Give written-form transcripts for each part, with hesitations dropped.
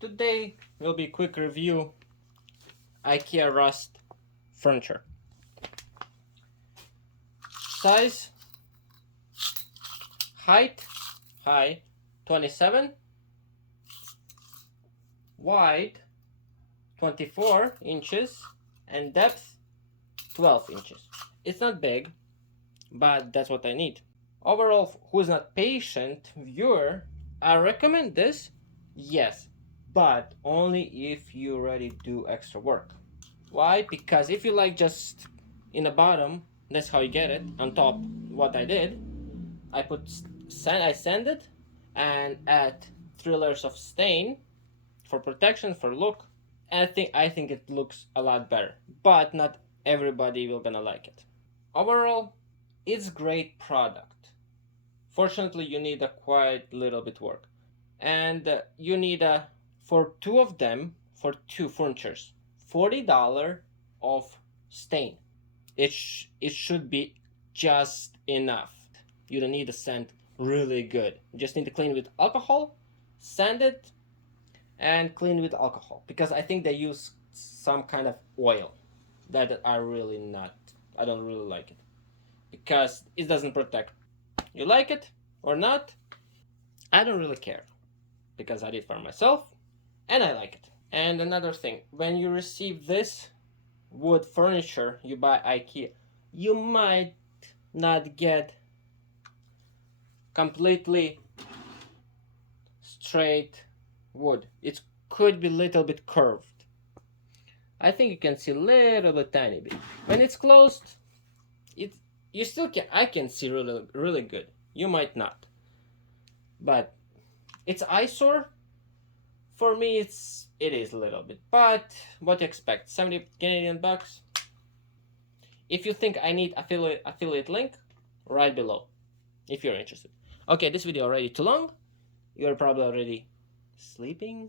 Today will be a quick review IKEA rust furniture. Size, height 27, wide 24 inches, and depth 12 inches. It's not big, but that's what I need. Overall, who's not patient viewer, I recommend this, yes, but only if you already do extra work. Why? Because if you like just in the bottom, that's how you get it. On top, what I did, I sanded and add 3 layers of stain for protection, for look. And I think it looks a lot better, but not everybody will gonna like it. Overall, it's great product. Fortunately, you need a quite little bit work, and you need for 2 of them, for 2 furnitures, $40 of stain. It should be just enough. You don't need to sand really good. You just need to clean with alcohol, sand it, and clean with alcohol, because I think they use some kind of oil that I don't really like it, because it doesn't protect. You like it or not, I don't really care, because I did for myself and I like it. And another thing, when you receive this wood furniture you buy IKEA, you might not get completely straight wood. It could be a little bit curved. I think you can see a little bit, tiny bit. When it's closed, you still can. I can see really good. You might not, but it's eyesore. For me, it is a little bit. But what do you expect? 70 Canadian bucks. If you think I need affiliate link, right below, if you're interested. Okay, this video already too long. You're probably already sleeping.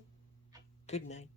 Good night.